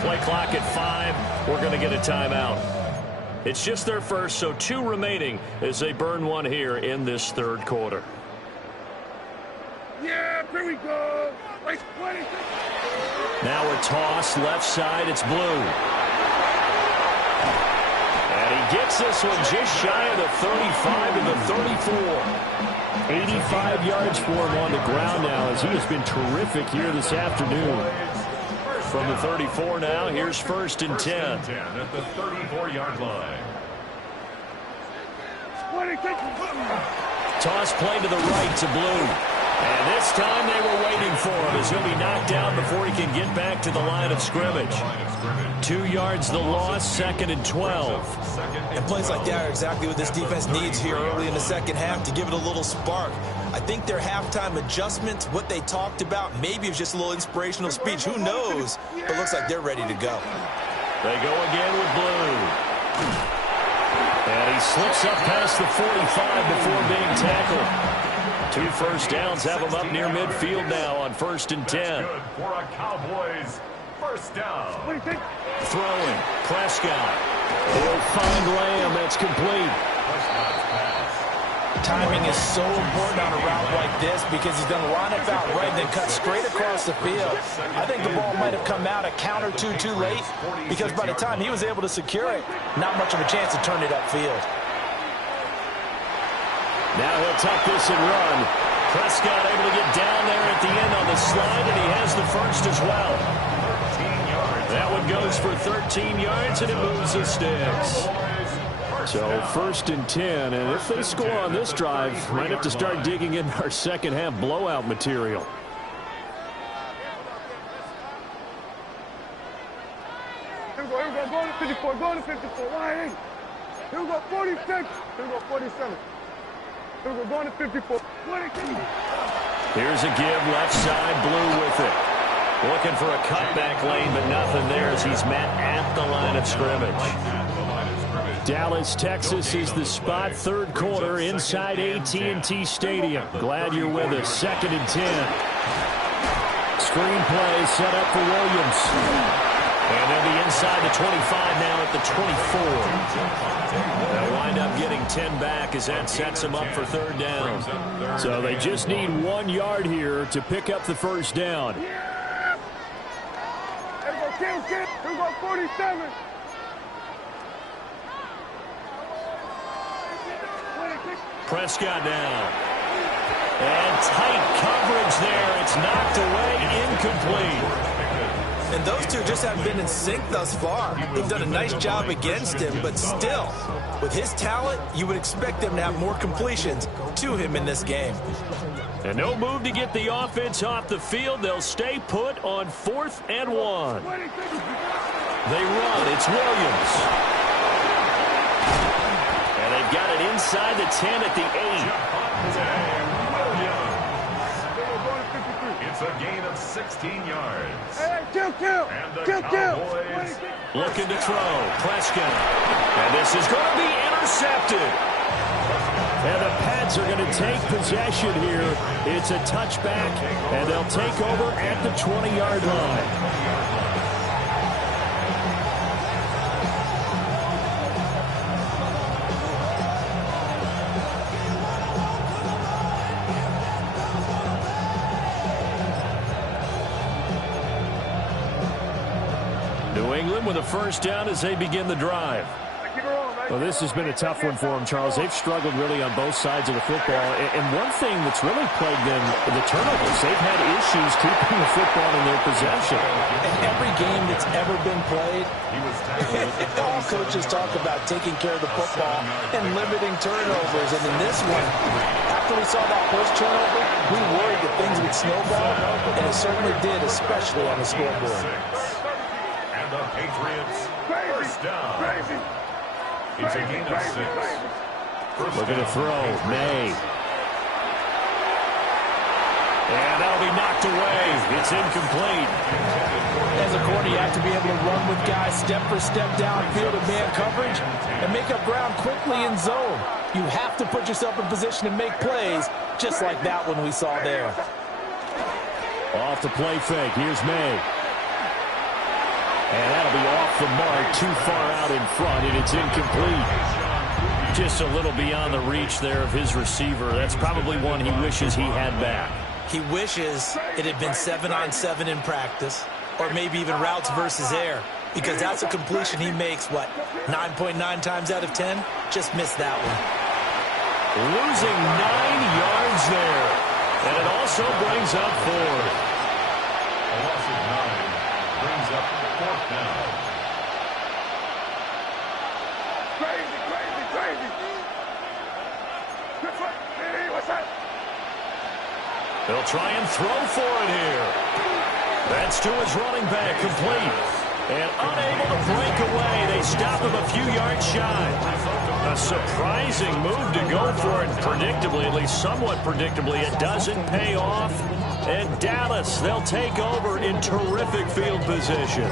play clock at 5. We're going to get a timeout. It's just their first, so 2 remaining as they burn one here in this third quarter. Yeah, here we go. Now a toss left side. It's Blue. And he gets this one just shy of the 35 to the 34. 85 yards for him on the ground now as he has been terrific here this afternoon. From the 34 now, here's 1st and 10. At the 34-yard line. Toss play to the right to Blue. And this time they were waiting for him as he'll be knocked down before he can get back to the line of scrimmage. 2 yards the loss, 2nd and 12. And plays like that are exactly what this defense needs here early in the second half to give it a little spark. I think their halftime adjustment, what they talked about, maybe it was just a little inspirational speech. Who knows? But looks like they're ready to go. They go again with Blue. And he slips up past the 45 before being tackled. 2 first downs have him up near midfield now on 1st and 10. Good for a Cowboys first down. Throwing. Prescott. He'll find Lamb. That's complete. Timing is so important on a route like this because he's going to line up out right and then cut straight across the field. I think the ball might have come out a count or two too late because by the time he was able to secure it, not much of a chance to turn it upfield. Now he'll tuck this and run. Prescott able to get down there at the end on the slide, and he has the first as well. That one goes for 13 yards, and it moves the sticks. So 1st and 10, and if they score on this drive, might have to start digging in our second half blowout material. Here we go, go to 54, go to 54, line 8. Here we go, 46, here we go, 47. Here we go, going to 54. Here's a give, left side, Blue with it. Looking for a cutback lane, but nothing there as he's met at the line of scrimmage. Dallas, Texas is the spot, third quarter inside AT&T Stadium. Glad you're with us. 2nd and 10. Screenplay set up for Williams. And they'll be inside the 25 now at the 24. They'll wind up getting 10 back as that sets them up for 3rd down. So they just need 1 yard here to pick up the first down. Here we go, 47. Prescott now. And tight coverage there. It's knocked away, incomplete. And those two just haven't been in sync thus far. They've done a nice job against him, but still, with his talent, you would expect them to have more completions to him in this game. And no move to get the offense off the field. They'll stay put on 4th and 1. They run. It's Williams. And they've got it inside the 10 at the 8. It's a gain of 16 yards. Hey, kill. Looking to throw. Prescott. And this is going to be intercepted. And the Pats are going to take possession here. It's a touchback, and they'll take over at the 20-yard line. New England with a first down as they begin the drive. Well, this has been a tough one for them, Charles. They've struggled really on both sides of the football. And one thing that's really plagued them, the turnovers. They've had issues keeping the football in their possession. In every game that's ever been played, all coaches talk about taking care of the football and limiting turnovers. And in this one, after we saw that first turnover, we worried that things would snowball, and it certainly did, especially on the scoreboard. And the Patriots first down. It's a gain of 6. Looking to throw. May. And that'll be knocked away. It's incomplete. As a corner, you have to be able to run with guys step for step downfield in man coverage and make up ground quickly in zone. You have to put yourself in position to make plays, just like that one we saw there. Off the play fake. Here's May. And that'll be off the mark, too far out in front, and it's incomplete. Just a little beyond the reach there of his receiver. That's probably one he wishes he had back. He wishes it had been 7-on-7 in practice, or maybe even routes versus air, because that's a completion he makes, what, 9.9 times out of 10? Just missed that one. Losing 9 yards there. And it also brings up 4. A loss of 9 brings up 4th down. Crazy, crazy, crazy. Hey, what's that? They'll try and throw for it here. That's to his running back, complete. And unable to break away. They stop him a few yards shy. A surprising move to go for it. Predictably, at least somewhat predictably, it doesn't pay off. And Dallas, they'll take over in terrific field position.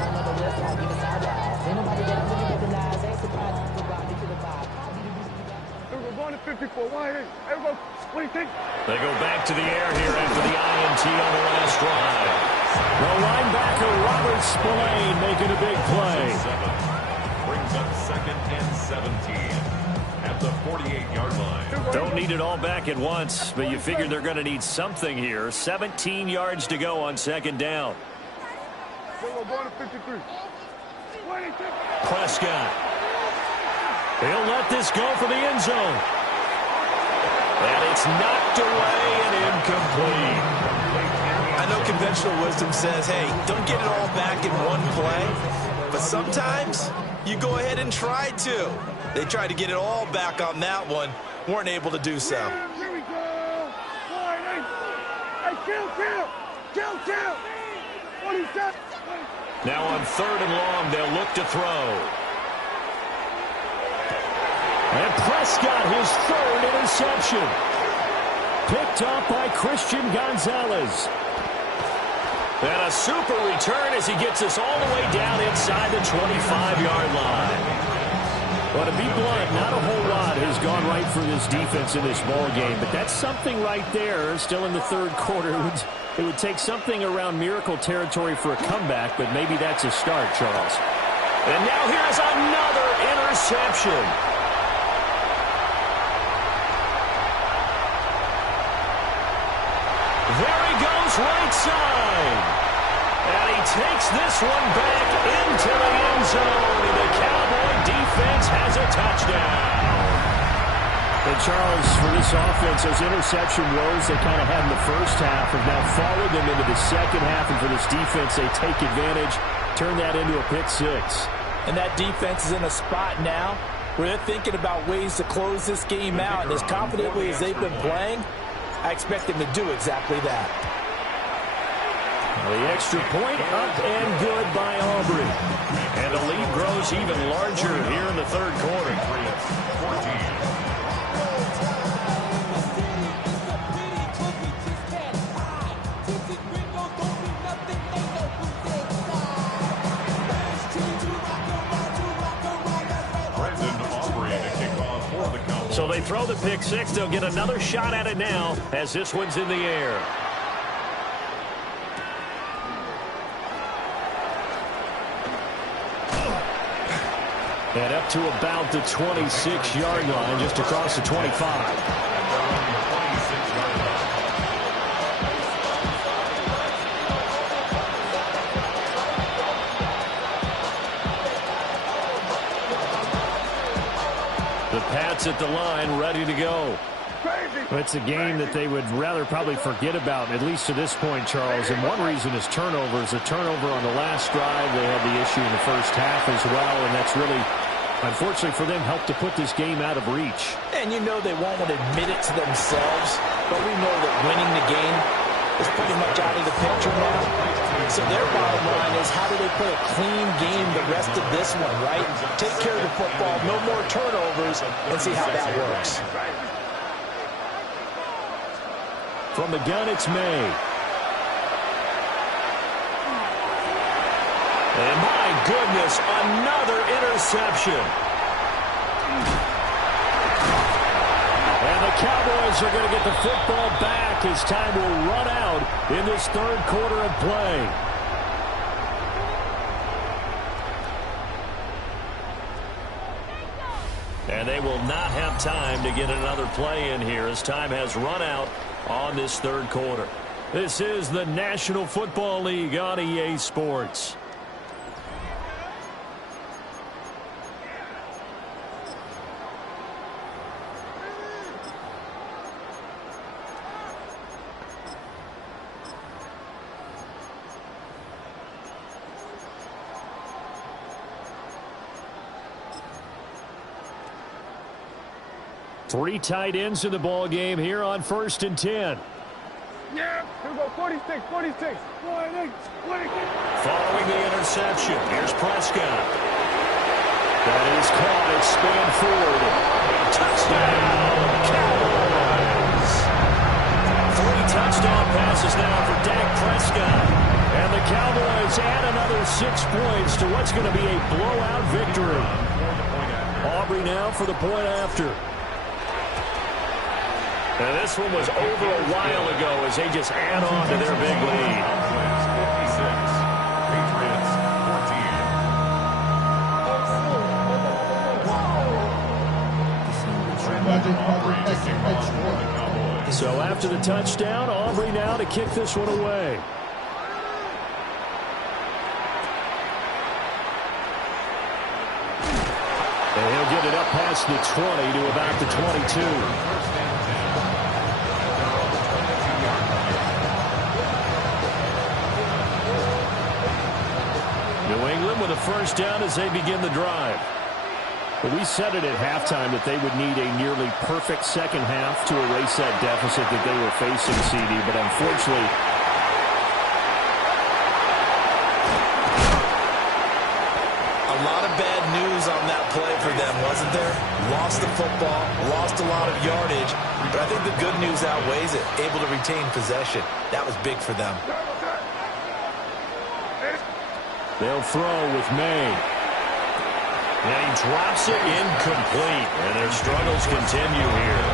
We're going to 54. Why? Hey, what do you think? They go back to the air here after the INT on the last drive. The linebacker, Robert Spillane, making a big play. Brings up 2nd and 17 at the 48-yard line. Don't need it all back at once, but you figure they're going to need something here. 17 yards to go on 2nd down. We're going to 53. Prescott. He'll let this go for the end zone. And it's knocked away and incomplete. I know conventional wisdom says, hey, don't get it all back in one play. But sometimes you go ahead and try to. They tried to get it all back on that one. Weren't able to do so. Here we go. Hey, kill. What is that? Now on 3rd and long, they'll look to throw. And Prescott, his 3rd interception. Picked up by Christian Gonzalez. And a super return as he gets us all the way down inside the 25-yard line. Well, to be blunt, not a whole lot has gone right for this defense in this ball game, but that's something right there. Still in the 3rd quarter. It would take something around miracle territory for a comeback, but maybe that's a start, Charles. And now here's another interception. There he goes, right side. And he takes this one back into the end zone. And the Cowboy defense has a touchdown. And Charles, for this offense, those interception woes they kind of had in the first half have now followed them into the second half. And for this defense, they take advantage, turn that into a pick 6. And that defense is in a spot now where they're thinking about ways to close this game out. And as confidently as they've been playing, I expect them to do exactly that. The extra point up and good by Aubrey. And the lead grows even larger here in the 3rd quarter. 14. So they throw the pick 6. They'll get another shot at it now as this one's in the air. And up to about the 26-yard line, just across the 25. The Pats at the line, ready to go. It's a game that they would rather probably forget about, at least to this point, Charles. And one reason is turnovers. A turnover on the last drive. They had the issue in the first half as well, and that's really, unfortunately for them, helped to put this game out of reach. And you know they won't want to admit it to themselves, but we know that winning the game is pretty much out of the picture now. So their bottom line is, how do they play a clean game the rest of this one, right? Take care of the football, no more turnovers, and see how that works. From the gun, it's May. And my goodness, another interception. And the Cowboys are going to get the football back as time will run out in this 3rd quarter of play. And they will not have time to get another play in here as time has run out on this third quarter. This is the National Football League on EA Sports. Three tight ends in the ball game here on 1st and 10. Yeah, here we go, 46, 46. Following the interception, here's Prescott. That is caught. It's spanned forward. Touchdown, Cowboys! 3 touchdown passes now for Dak Prescott. And the Cowboys add another 6 points to what's going to be a blowout victory. Aubrey now for the point after. And this one was over a while ago as they just add on to their big lead. So after the touchdown, Aubrey now to kick this one away. And he'll get it up past the 20 to about the 22. New England with a first down as they begin the drive. But we said it at halftime that they would need a nearly perfect second half to erase that deficit that they were facing, CD. But unfortunately, a lot of bad news on that play for them, wasn't there? Lost the football, lost a lot of yardage. But I think the good news outweighs it. Able to retain possession. That was big for them. They'll throw with May. And he drops it incomplete. And their struggles continue here.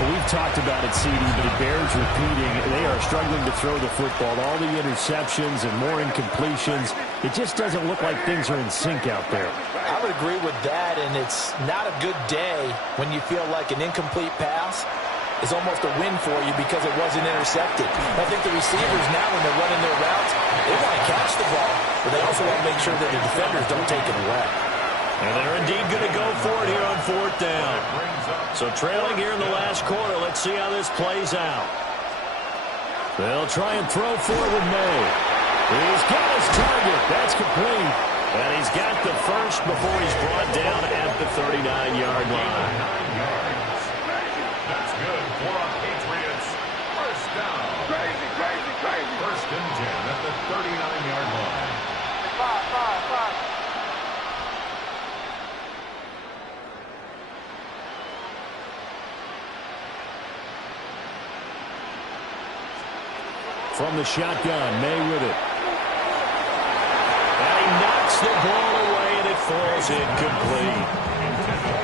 Well, we've talked about it, CD, but it bears repeating. They are struggling to throw the football. All the interceptions and more incompletions. It just doesn't look like things are in sync out there. I would agree with that, and it's not a good day when you feel like an incomplete pass is almost a win for you because it wasn't intercepted. I think the receivers now, when they're running their routes, they want to catch the ball, but they also want to make sure that the defenders don't take it away. And they're indeed going to go for it here on 4th down. So trailing here in the last quarter, let's see how this plays out. They'll try and throw forward with May. He's got his target. That's complete. And he's got the first before he's brought down at the 39-yard line. That's good for our Patriots. First down. Crazy. 1st and 10 at the 39-yard line. 5. From the shotgun, May with it. And he knocks the ball away, and it falls incomplete.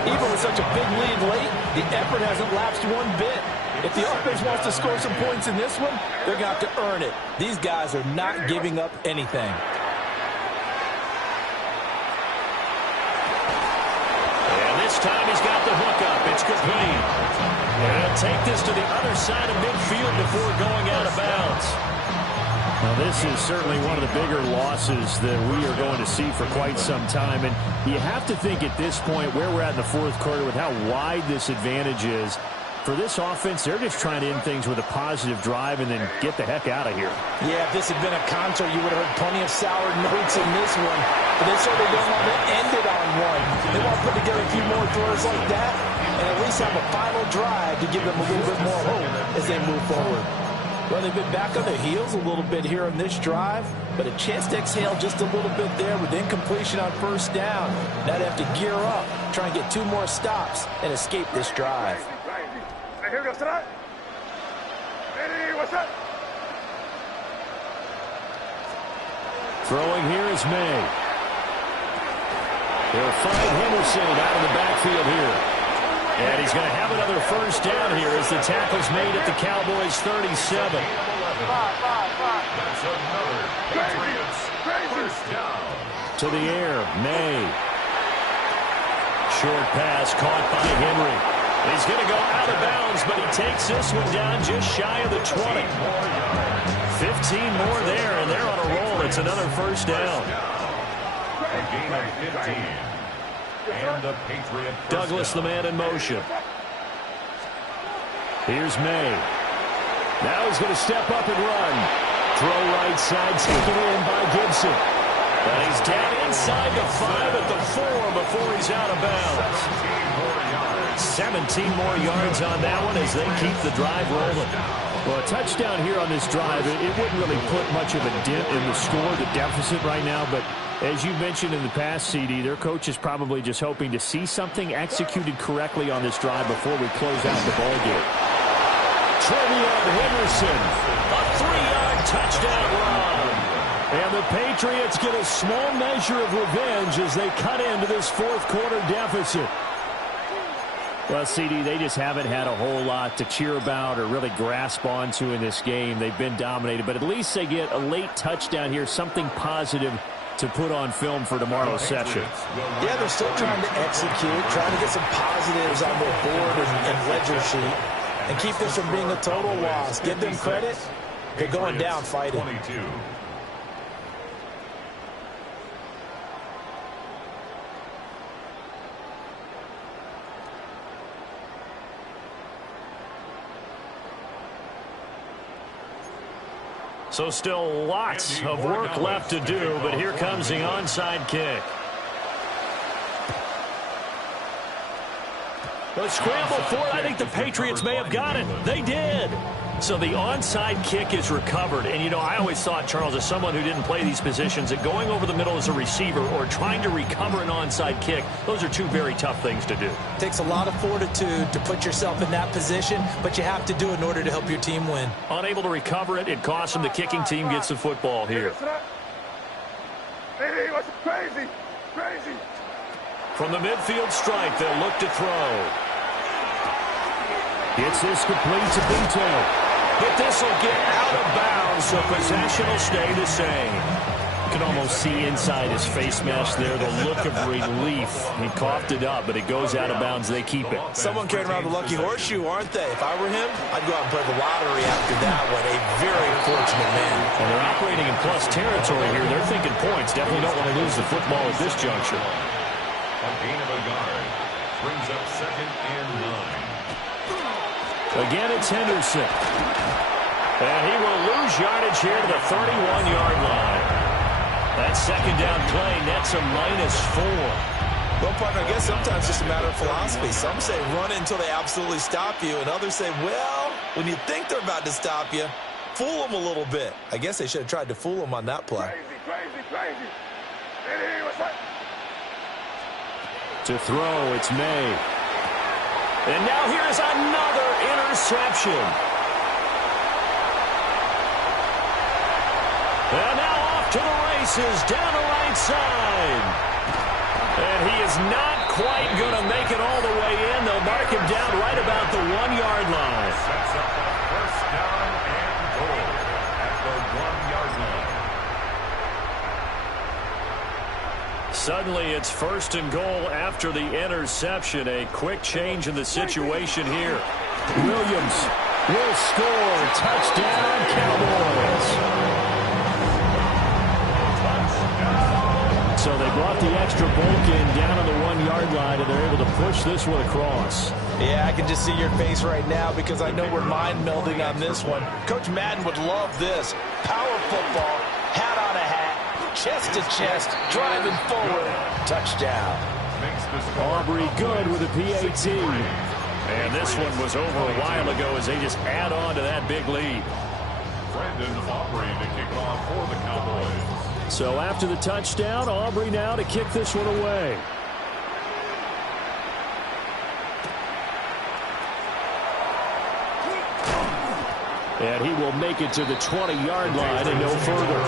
Even with such a big lead late, the effort hasn't lapsed one bit. If the offense wants to score some points in this one, they're going to have to earn it. These guys are not giving up anything. And this time he's got the hook up. It's complete. And he'll take this to the other side of midfield before going out of bounds. Now, this is certainly one of the bigger losses that we are going to see for quite some time. And you have to think at this point where we're at in the 4th quarter with how wide this advantage is. For this offense, they're just trying to end things with a positive drive and then get the heck out of here. Yeah, if this had been a concert, you would have heard plenty of sour notes in this one. But they certainly don't want to end it on one. They want to put together a few more throws like that and at least have a final drive to give them a little bit more hope as they move forward. Well, they've been back on their heels a little bit here on this drive, but a chance to exhale just a little bit there with incompletion on 1st down. Now they have to gear up, try and get 2 more stops and escape this drive. Hey, here we go, Sadat. Hey, what's up? Throwing here is May. They'll find Henderson out of the backfield here. And he's going to have another first down here as the tackle's made at the Cowboys' 37. That's another Patriots first down. To the air, May. Short pass caught by Henry. He's going to go out of bounds, but he takes this one down just shy of the 20. 15 more there, and they're on a roll. It's another first down. A gain of 15. And the Patriot Douglas, the man in motion. Here's May. Now he's going to step up and run. Throw right side, taken in by Gibson. And he's down inside the 5 at the 4 before he's out of bounds. 17 more yards on that one as they keep the drive rolling. Well, a touchdown here on this drive, it wouldn't really put much of a dent in the score, the deficit right now. But as you mentioned in the past, CD, their coach is probably just hoping to see something executed correctly on this drive before we close out the ballgame. Trevion Henderson, a 3-yard touchdown run. And the Patriots get a small measure of revenge as they cut into this fourth quarter deficit. Well, CD, they just haven't had a whole lot to cheer about or really grasp onto in this game. They've been dominated, but at least they get a late touchdown here, something positive to put on film for tomorrow's session. Yeah, they're still trying to execute, trying to get some positives on their board and ledger sheet, and keep this from being a total loss. Give them credit. They're going down fighting. 22. So still lots of work left to do, but here comes the onside kick. The scramble for it. I think the Patriots may have got it. They did. So the onside kick is recovered. And, you know, I always thought, Charles, as someone who didn't play these positions, that going over the middle as a receiver or trying to recover an onside kick, those are two very tough things to do. It takes a lot of fortitude to put yourself in that position, but you have to do it in order to help your team win. Unable to recover it, it costs them. The kicking team gets the football here. Hey, what's crazy? Crazy. From the midfield stripe, they'll look to throw. Gets this complete to Pinto. But this will get out of bounds, so possession will stay the same. You can almost see inside his face mask there the look of relief. He coughed it up, but it goes out of bounds. They keep it. Someone carrying around the lucky horseshoe, aren't they? If I were him, I'd go out and play the lottery after that one. A very fortunate man. And they're operating in plus territory here. They're thinking points. Definitely don't want to lose the football at this juncture. A gain of a yard brings up 2nd and 9. Again, it's Henderson. And he will lose yardage here to the 31-yard line. That second down play nets a -4. Well, partner, I guess sometimes it's just a matter of philosophy. Some say run until they absolutely stop you, and others say, well, when you think they're about to stop you, fool them a little bit. I guess they should have tried to fool them on that play. Crazy. Hey, what's that? To throw, it's May. And now here's another interception. And now off to the races, down the right side. And he is not quite going to make it all the way in. They'll mark him down right about the 1-yard line. Sets up a first down and goal at the 1-yard line. Suddenly it's 1st and goal after the interception. A quick change in the situation here. Williams will score. Touchdown, Cowboys. So they brought the extra bulk in down on the 1-yard line, and they're able to push this one across. Yeah, I can just see your face right now because I know we're mind melding on this one. Coach Madden would love this. Power football, hat on a hat, chest to chest, driving forward, touchdown. Aubrey good with a PAT. And this one was over a while ago as they just add on to that big lead. Brandon Aubrey to kick off for the Cowboys. So after the touchdown, Aubrey now to kick this one away. And he will make it to the 20-yard line and no further.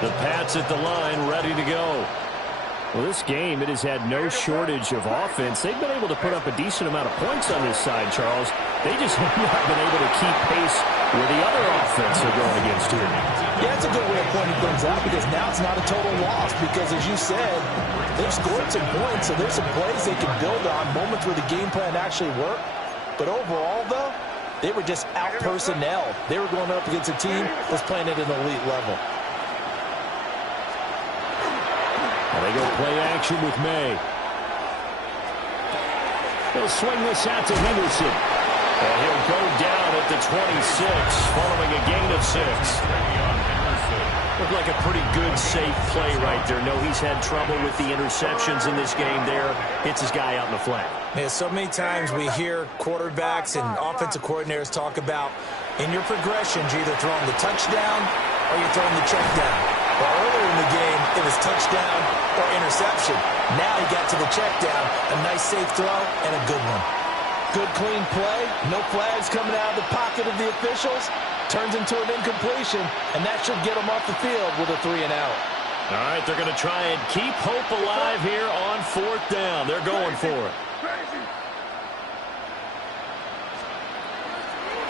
The Pats at the line, ready to go. Well, this game, it has had no shortage of offense. They've been able to put up a decent amount of points on this side, Charles. They just have not been able to keep pace with the other offense they're going against here. Yeah, it's a good way of pointing things out because now it's not a total loss because, as you said, they've scored some points, so there's some plays they can build on, moments where the game plan actually worked. But overall, though, they were just out-personnel. They were going up against a team that's playing at an elite level. They go play action with May. He'll swing this out to Henderson. And he'll go down at the 26, following a gain of 6. Looked like a pretty good, safe play right there. No, he's had trouble with the interceptions in this game there. Hits his guy out in the flat. Yeah, so many times we hear quarterbacks and offensive coordinators talk about in your progressions, you're either throwing the touchdown or you're throwing the check down. Well, earlier in the game, it was touchdown or interception. Now he got to the check down. A nice safe throw and a good one. Good, clean play. No flags coming out of the pocket of the officials. Turns into an incompletion, and that should get them off the field with a 3-and-out. All right, they're going to try and keep hope alive here on 4th down. They're going for it.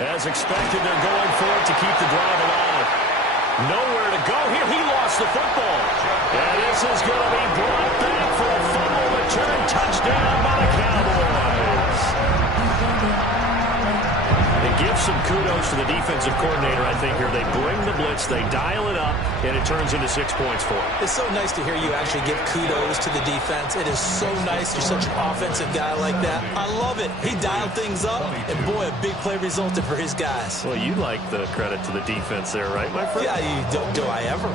As expected, they're going for it to keep the drive alive. Nowhere to go here. He lost the football. And this is going to be brought back for a fumble return touchdown by the Cowboys. It gives some kudos to the defensive coordinator, I think, here. They bring the blitz, they dial it up, and it turns into 6 points for them. It's so nice to hear you actually give kudos to the defense. It is so nice. You're such an offensive guy like that. I love it. He dialed things up, and boy, a big play resulted for his guys. Well, you like the credit to the defense there, right, my friend? Yeah, do I ever?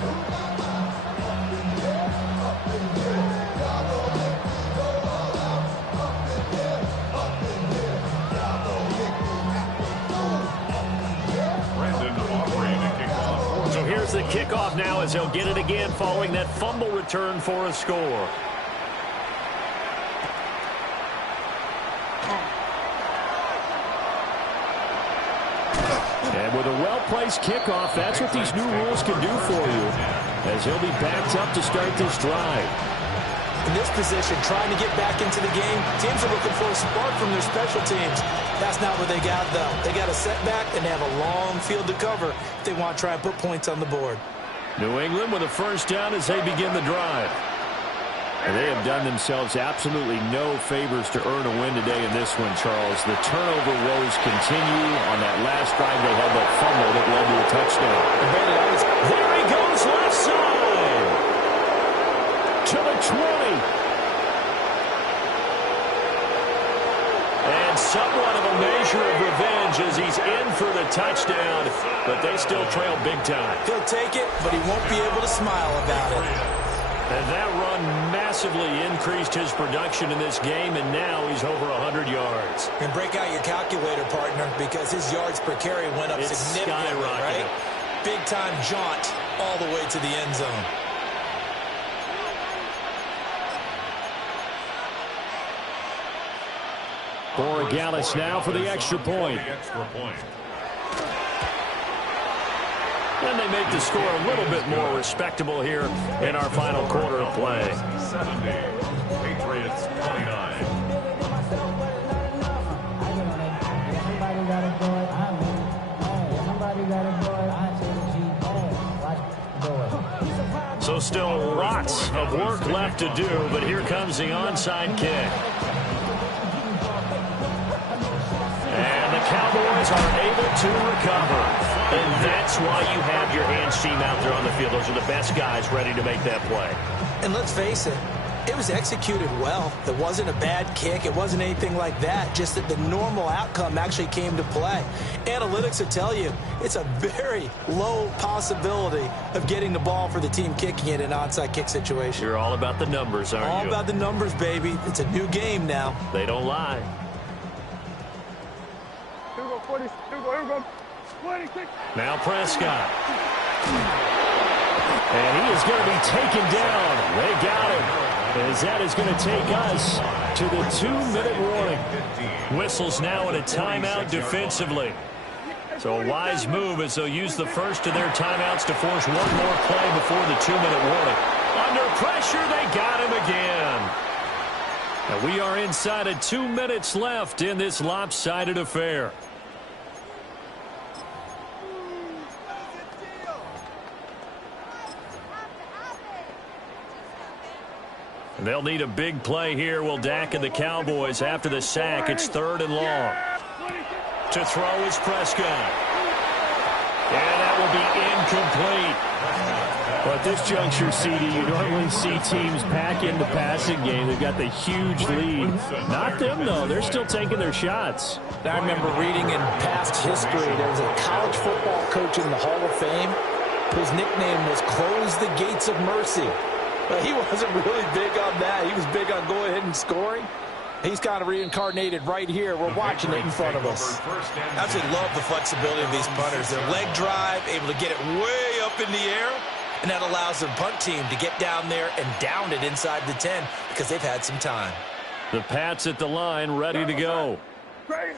Here's the kickoff now as he'll get it again following that fumble return for a score. And with a well-placed kickoff, that's what these new rules can do for you, as he'll be backed up to start this drive. In this position, trying to get back into the game, teams are looking for a spark from their special teams. That's not what they got, though. They got a setback, and they have a long field to cover if they want to try and put points on the board. New England with a first down as they begin the drive. And they have done themselves absolutely no favors to earn a win today in this one, Charles. The turnover woes continue. On that last drive, they had that fumble that led to a touchdown. There he goes left side to the 20. And somewhat of a measure of revenge as he's in for the touchdown, but they still trail big time. He'll take it, but he won't be able to smile about it. And that run massively increased his production in this game, and now he's over 100 yards. And break out your calculator, partner, because his yards per carry went up significantly, right? Big-time jaunt all the way to the end zone. Borregales now for the extra point. And they make the score a little bit more respectable here in our final quarter of play. 70, Patriots 29. So still lots of work left to do, but here comes the onside kick. And the Cowboys are able to recover. And that's why you have your hands team out there on the field. Those are the best guys ready to make that play. And let's face it, it was executed well. It wasn't a bad kick. It wasn't anything like that. Just that the normal outcome actually came to play. Analytics will tell you it's a very low possibility of getting the ball for the team kicking it in an onside kick situation. You're all about the numbers, aren't you? All about the numbers, baby. It's a new game now. They don't lie. Here we go, 40. Here we go, here we go. 26. Now Prescott. And he is going to be taken down. They got him. As that is going to take us to the 2-minute warning. Whistles now in a timeout defensively. So a wise move as they'll use the first of their timeouts to force one more play before the 2-minute warning. Under pressure, they got him again. And we are inside of 2 minutes left in this lopsided affair. They'll need a big play here. Will Dak and the Cowboys after the sack. It's 3rd and long. To throw is Prescott. And that will be incomplete. Well, at this juncture, CD, you normally see teams pack in the passing game. They've got the huge lead. Not them, though. They're still taking their shots. I remember reading in past history, there was a college football coach in the Hall of Fame whose nickname was Close the Gates of Mercy. But he wasn't really big on that. He was big on go ahead and scoring. He's kind of reincarnated right here. We're watching it in front of us. I absolutely love the flexibility of these punters. Their leg drive, able to get it way up in the air, and that allows their punt team to get down there and down it inside the 10 because they've had some time. The Pats at the line, ready to go.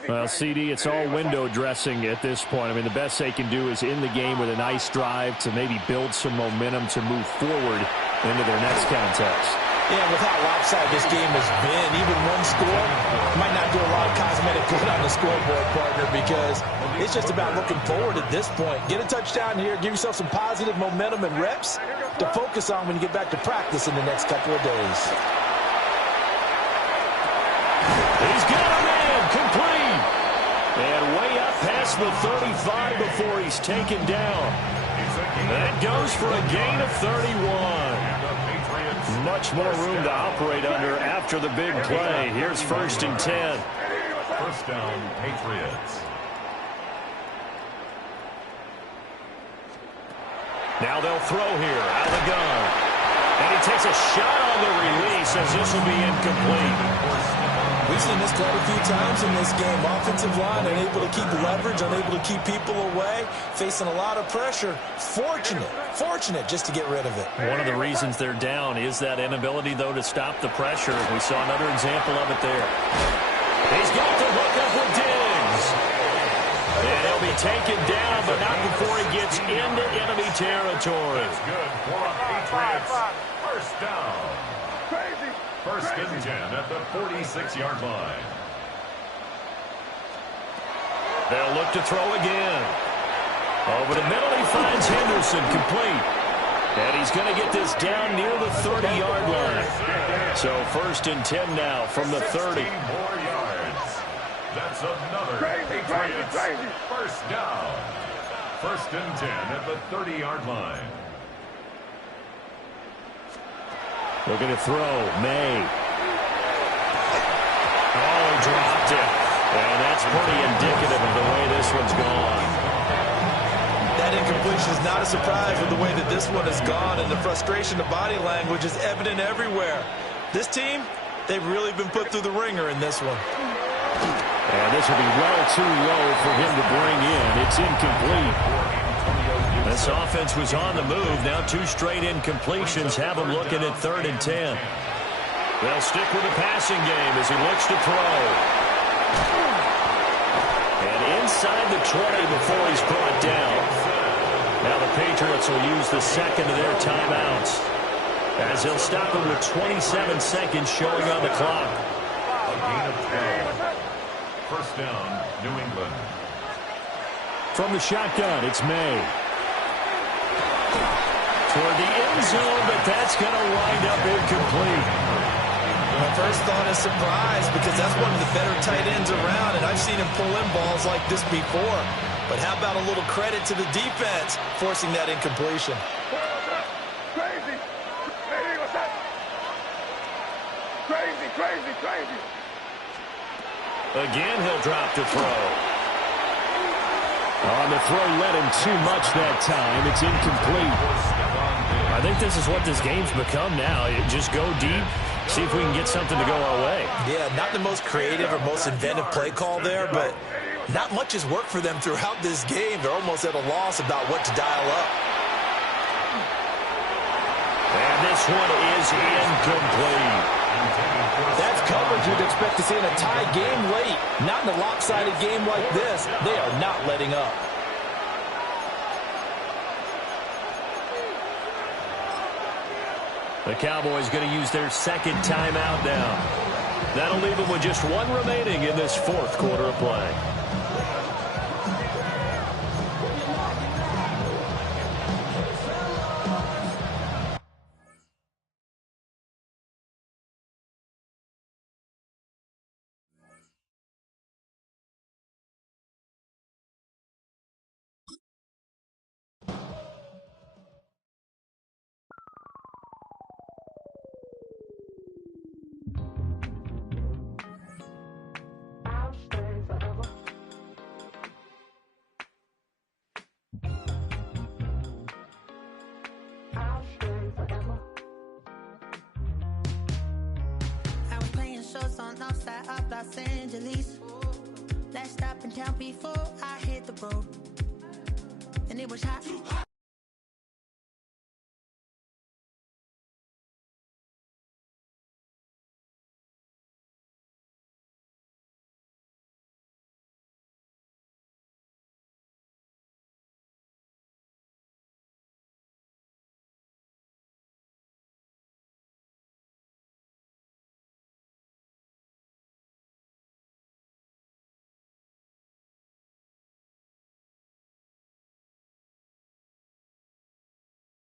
Well, CD, it's all window dressing at this point. I mean, the best they can do is in the game with a nice drive to maybe build some momentum to move forward into their next contest. Yeah, with how lopsided this game has been, even one score might not do a lot of cosmetic good on the scoreboard, partner, because it's just about looking forward at this point. Get a touchdown here, give yourself some positive momentum and reps to focus on when you get back to practice in the next couple of days. He's got a man, complete. And way up past the 35 before he's taken down. That goes for a gain of 31. Much more room to operate under after the big play. Here's 1st and 10. First down, Patriots. Now they'll throw here out of the gun. And he takes a shot on the release as this will be incomplete. We've seen this quite a few times in this game. Offensive line unable to keep leverage, unable to keep people away, facing a lot of pressure. Fortunate just to get rid of it. One of the reasons they're down is that inability, though, to stop the pressure. We saw another example of it there. He's got the hook up with Diggs. And he'll be taken down, but not before he gets into enemy territory. That's good for a Patriots. First down. First and 10 at the 46-yard line. They'll look to throw again. Over the middle, he finds Henderson, complete. And he's going to get this down near the 30-yard line. So 1st and 10 now from the 30. 16 more yards. That's another Patriots first down. 1st and 10 at the 30-yard line. Looking to throw, May. Oh, dropped it. And that's pretty indicative of the way this one's gone. That incompletion is not a surprise with the way that this one has gone, and the frustration, the body language is evident everywhere. This team, they've really been put through the ringer in this one. And this will be well too low for him to bring in. It's incomplete. This offense was on the move. Now 2 straight incompletions have him looking at 3rd and 10. They'll stick with the passing game as he looks to throw. And inside the 20 before he's brought down. Now the Patriots will use the second of their timeouts as they'll stop him with 27 seconds showing on the clock. A gain of 12. First down, New England. From the shotgun, it's May. Toward the end zone, but that's going to wind up incomplete. My first thought is surprise because that's one of the better tight ends around, and I've seen him pull in balls like this before. But how about a little credit to the defense forcing that incompletion? Crazy. Hey, what's that? Crazy. Again, he'll drop to throw. On the throw, led him too much that time. It's incomplete. I think this is what this game's become now. You just go deep, see if we can get something to go our way. Yeah, not the most creative or most inventive play call there, but not much has worked for them throughout this game. They're almost at a loss about what to dial up. And this one is incomplete. That's coverage you'd expect to see in a tie game late. Not in a lopsided game like this. They are not letting up. The Cowboys going to use their second timeout now. That'll leave them with just one remaining in this fourth quarter of play. Los Angeles. Last stop in town before I hit the road. And it was hot.